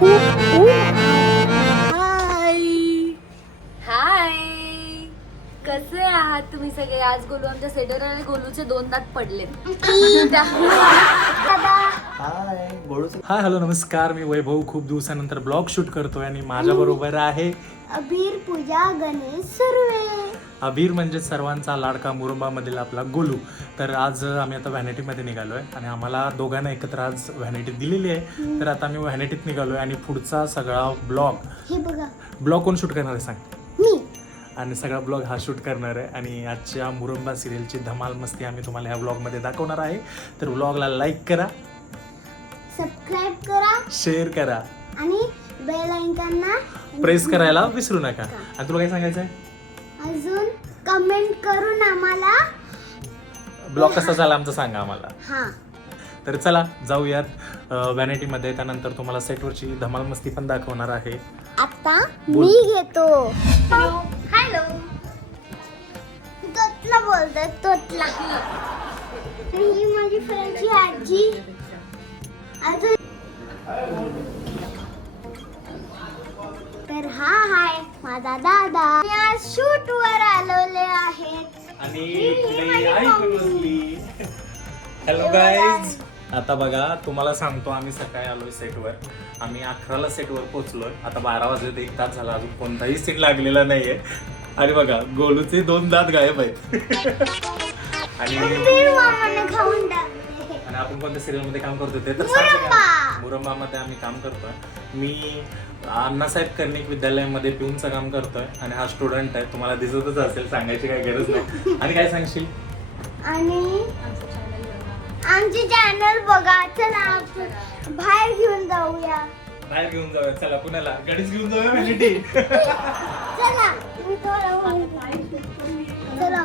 हाय हाय, कसे आहात तुम्ही सगळे? आज गोलू आमच्या सेटर आणि गोलूचे 2 दात पडले. हाय हॅलो नमस्कार, मी वैभव. खूप दिवसानंतर ब्लॉग शूट करतोय आणि माझ्या बरोबर आहे अबीर, पूजा, गणेश, सुर्वे. अबीर म्हणजे सर्वांचा लाडका मुरुंबामधील आपला गोलू. तर आज आम्ही आता व्हॅनिटीमध्ये निघालो आहे आणि आम्हाला दोघांना एकत्र आज व्हॅनिटी दिलेली आहे. तर आता आम्ही व्हॅनिटीत निघालो आहे आणि पुढचा सगळा हे बघा, ब्लॉग कोण शूट करणार आहे सांग? मी. आणि सगळा ब्लॉग हा शूट करणार आहे आणि आजच्या मुरुंबा सिरियलची धमाल मस्ती आम्ही तुम्हाला ह्या ब्लॉगमध्ये दाखवणार आहे. तर ब्लॉगला लाईक करा, सबस्क्राईब करा शेअर करा आणि बेल आयकॉनला प्रेस करायला विसरू नका. आणि तुला काय सांगायचं आहे? अजून कमेंट करून आम्हाला ब्लॉग कसा झाला आमचा सांगा आम्हाला. हा. तर चला जाऊयात व्हॅनिटीमध्ये. त्यानंतर तुम्हाला सेटवरची धमाल मस्ती पण दाखवणार आहे. आता बोल. मी घेतो. हॅलो. तोतला बोलतोय, तोतला. ही माझी फ्रेंडची आजी. अजून तर हा हाय माझा दादा. मी आज शूट वर आलेले आहेत. हॅलो गाईज, आता बघा तुम्हाला सांगतो, आम्ही सकाळी आलोय सेटवर. आम्ही 11ला सेटवर पोहोचलोय. आता 12 वाजले, 1 तास झाला, अजून कोणताही सीन लागलेला नाहीये. आणि बघा गोलूचे 2 दात गायब आहेत. आणि खाऊन टाकले. आणि आपण कोणत्या सिरियल मध्ये काम करतो ते तर मुरंबामध्ये आम्ही काम करतोय. मी अण्णासाहेब कर्णिक विद्यालयामध्ये पिऊनचं काम करतोय आणि हा स्टुडंट आहे. तुम्हाला दिसतच असेल, सांगायची काही गरज नाही. आणि काय सांगशील? आणि आमची चॅनल बघा. चला आपण बाहेर घेऊन जाऊया. बाहेर घेऊन जाऊया. चला पुण्याला गाडीच घेऊन जाऊया व्हॅनिटी. चला मी थोडं चला.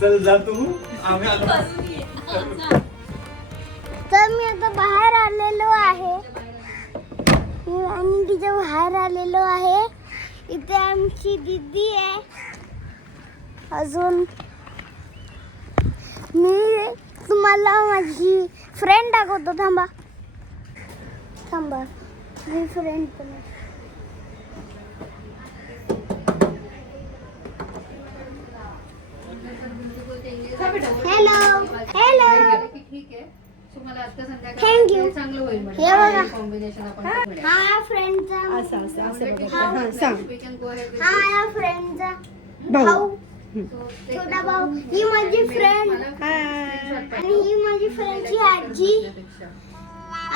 चल जा तू, आम्ही आलो. तर मी आता बाहेर आलेलो आहे आणि तिच्या बाहेर आलेलो आहे. इथे आमची दीदी आहे. अजून मी तुम्हाला माझी फ्रेंड दाखवतो. थांबा थांबा, मी फ्रेंड पण आहे. Hello hello. थँक्यू. हे बघा, हा फ्रेंडचा हा फ्रेंडचा भाऊ, छोटा भाऊ. ही माझी फ्रेंड आणि ही माझी फ्रेंडची आजी.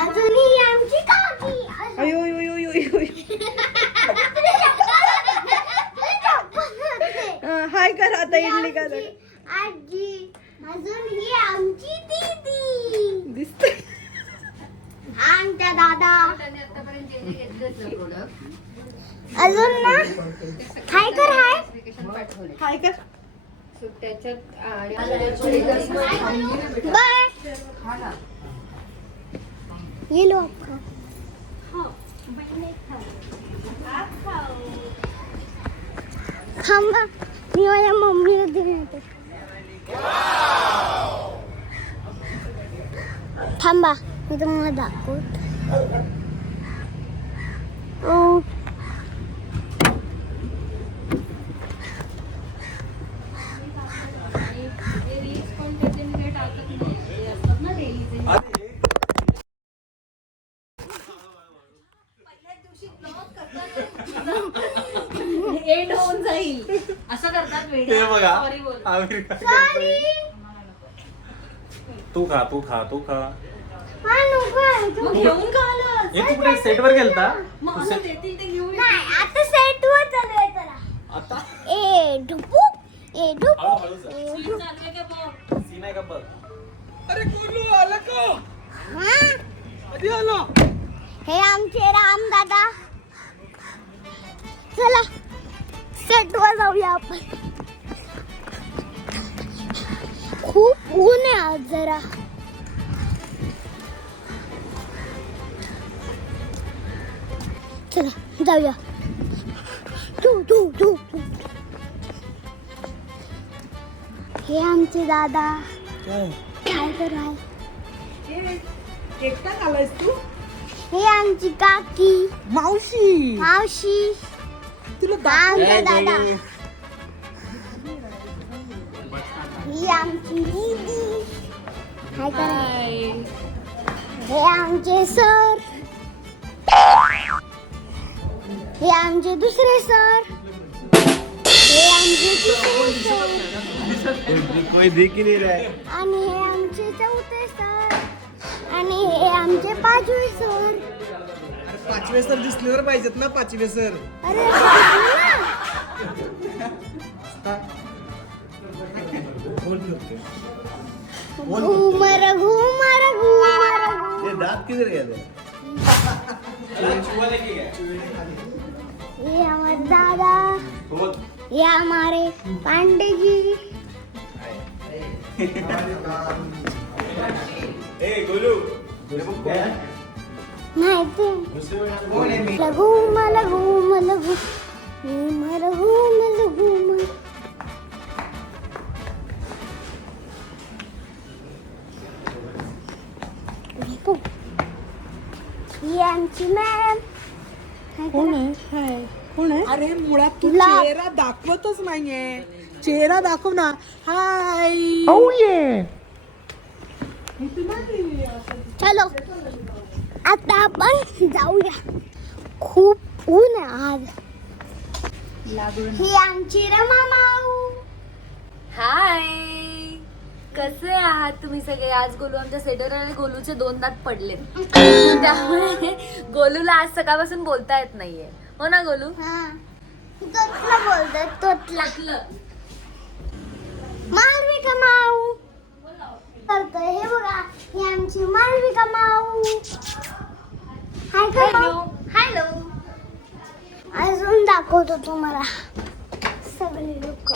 अजून ही आमची काकी. हाय करा आता, इडली करा. आजी. अजून ही आमची दीदी दिसते. आमचा दादा. अजून ना हाय कर, हाय हाय कर. बाय. ये लो आपका. थांबा, मी माझ्या मम्मीला देऊन येते. थांबा, मी तुम्हाला दाखवत. एंड होऊन जाईल असं करतात वेडे. हे बघा, Sorry बोल. आम्ही काय करतोय? तू खा, तू खा, तू खा. हा नको आहे. मग घेऊन का आलास? हे तू कुठे सेटवर गेलता? मग तू असं set- देतील ते घेऊन नाही, आता सेट वर चालू आहे. चला. आता ए ढुपू, ए ढुपू, हळूहळू जा. ए ये. ढुपू. चालू आहे का बघ? सीन आहे का बघ. अरे गोलू आला का? हा, कधी आला? हे आमचे राम दादा. चला सेट वर जाऊया आपण. खूप ऊन आहे आज जरा. चला जाऊया. हे आमचे दादा. काय? काय कराय? एकटाच आलायस तू? हे आमची काकी मावशी मावशी तुला आमचा दादा ही आमची दीदी हाय करा. हे आमचे सर हे आमचे दुसरे सर हे आमचे तिसरे सर कोई दिख ही नहीं रहा है. आणि हे आमचे चौथे सर आणि हे आमचे पाचवे सर. पाचवे सर दिसले तर पाहिजेत ना पाचवे सर. अरे सांगितलं ना. घुमर घुमर घुमर ये दांत किधर गए थे? ये हमारे दादा ये हमारे पांडे जी. नाही ते लघु मला घुम लघु घुमर घुम घुम. ही आमची मॅम. कोण आहे? हाय कोण आहे? अरे मुळात तू तुला- चेहरा दाखवतच नाहीये. चेहरा दाखव ना. हाय चलो आता आपण जाऊया. खूप ऊन आहे आज. ही आमची रमा माऊ. हाय कसे आहात तुम्ही सगळे? आज गोलू आमच्या सेटर आणि गोलूचे 2 दात पडले त्यामुळे गोलूला आज सकाळपासून बोलता येत नाहीये. हो ना गोलू? हा तोतला बोलतोय तोतला. मालविका माऊ करतोय. हे बघा ही आमची Malvika Mau. Hi hello. Hello. अजून दाखवतो तुम्हाला सगळे लोक.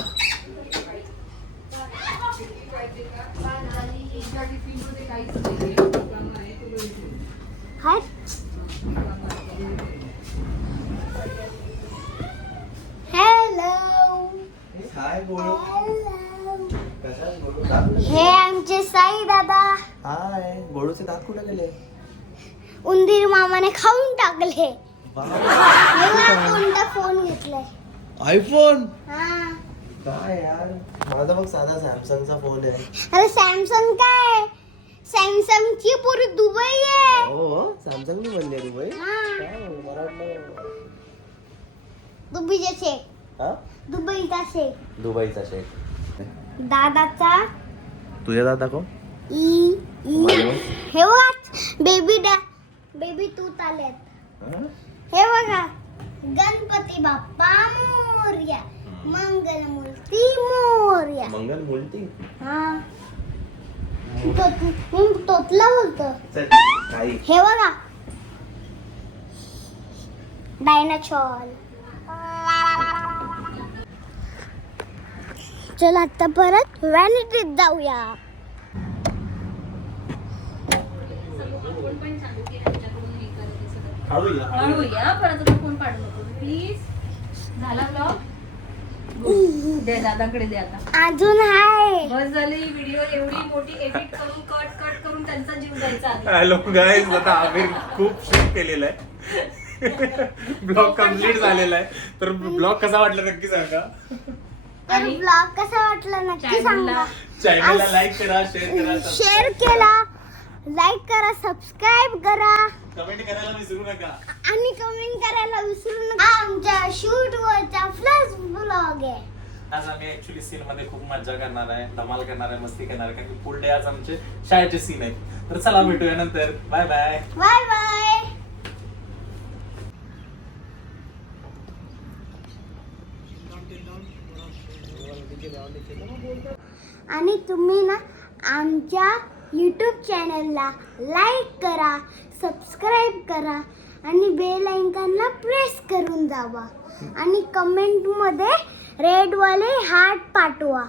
Hi hello. हाय गोलू. हॅलो. कसा आहे गोलू? दात हे आमचे साई दादा. हाय गोलूचे दात कुठे गेले? उंदीर मामाने खाऊन टाकले. हे बाप. बघा कोणता फोन घेतलाय. आयफोन. हा काय यार माझा बघ साधा सॅमसंगचा फोन आहे. अरे सॅमसंग काय सॅमसंगची पुरी दुबई आहे. हो सॅमसंग नी बनली दुबई. हा काय मला वाटलं. दुबईचा शेख. हा दुबईचा शेख. दुबईचा शेख. दादाचा तुझ्या दात दाखव. ई ई हे बघा बेबी तूत आलेत. हे बघा गणपती बाप्पा मोरया मंगलमूर्ती मोरया. मंगल मूर्ती. हा मी तोतला बोलतो. काही हे बघा डायनासॉर. चल आता परत व्हॅनिटीत जाऊया. हळू या परत फोन काढू नको प्लीज. झाला ब्लॉग? दे दादाकडे दे आता. अजून हाय बस झाली. व्हिडिओ एवढी मोठी एडिट करून कट करून त्यांचा जीव द्यायचा आधी. हॅलो गाईज, आता आमिर खूप शूट केलेला आहे. ब्लॉग कम्प्लीट झालेला आहे. तर ब्लॉग कसा वाटला नक्की सांगा. तर ब्लॉग कसा वाटला नक्की सांगा. चॅनलला लाईक करा, शेअर करा, शेअर केला, लाईक करा, सबस्क्राईब करा कमेंट करायला विसरू नका. आणि कमेंट करायला विसरू नका. आमच्या शूट वरचा फ्लॅश ब्लॉग आहे. आज आम्ही ऍक्च्युली सीन मध्ये खूप मजा करणार आहे, धमाल करणार आहे, मस्ती करणार आहे, कारण की फुल डे आज आमचे शाळेचे सीन आहेत. तर चला भेटूया नंतर. Bye bye. Bye bye. आणि तुम्ही ना आमच्या यूट्यूब चॅनलला लाईक करा, सबस्क्राईब करा आणि बेल आयकॉनला प्रेस करून जावा आणि कमेंटमध्ये रेडवाले हार्ट पाठवा.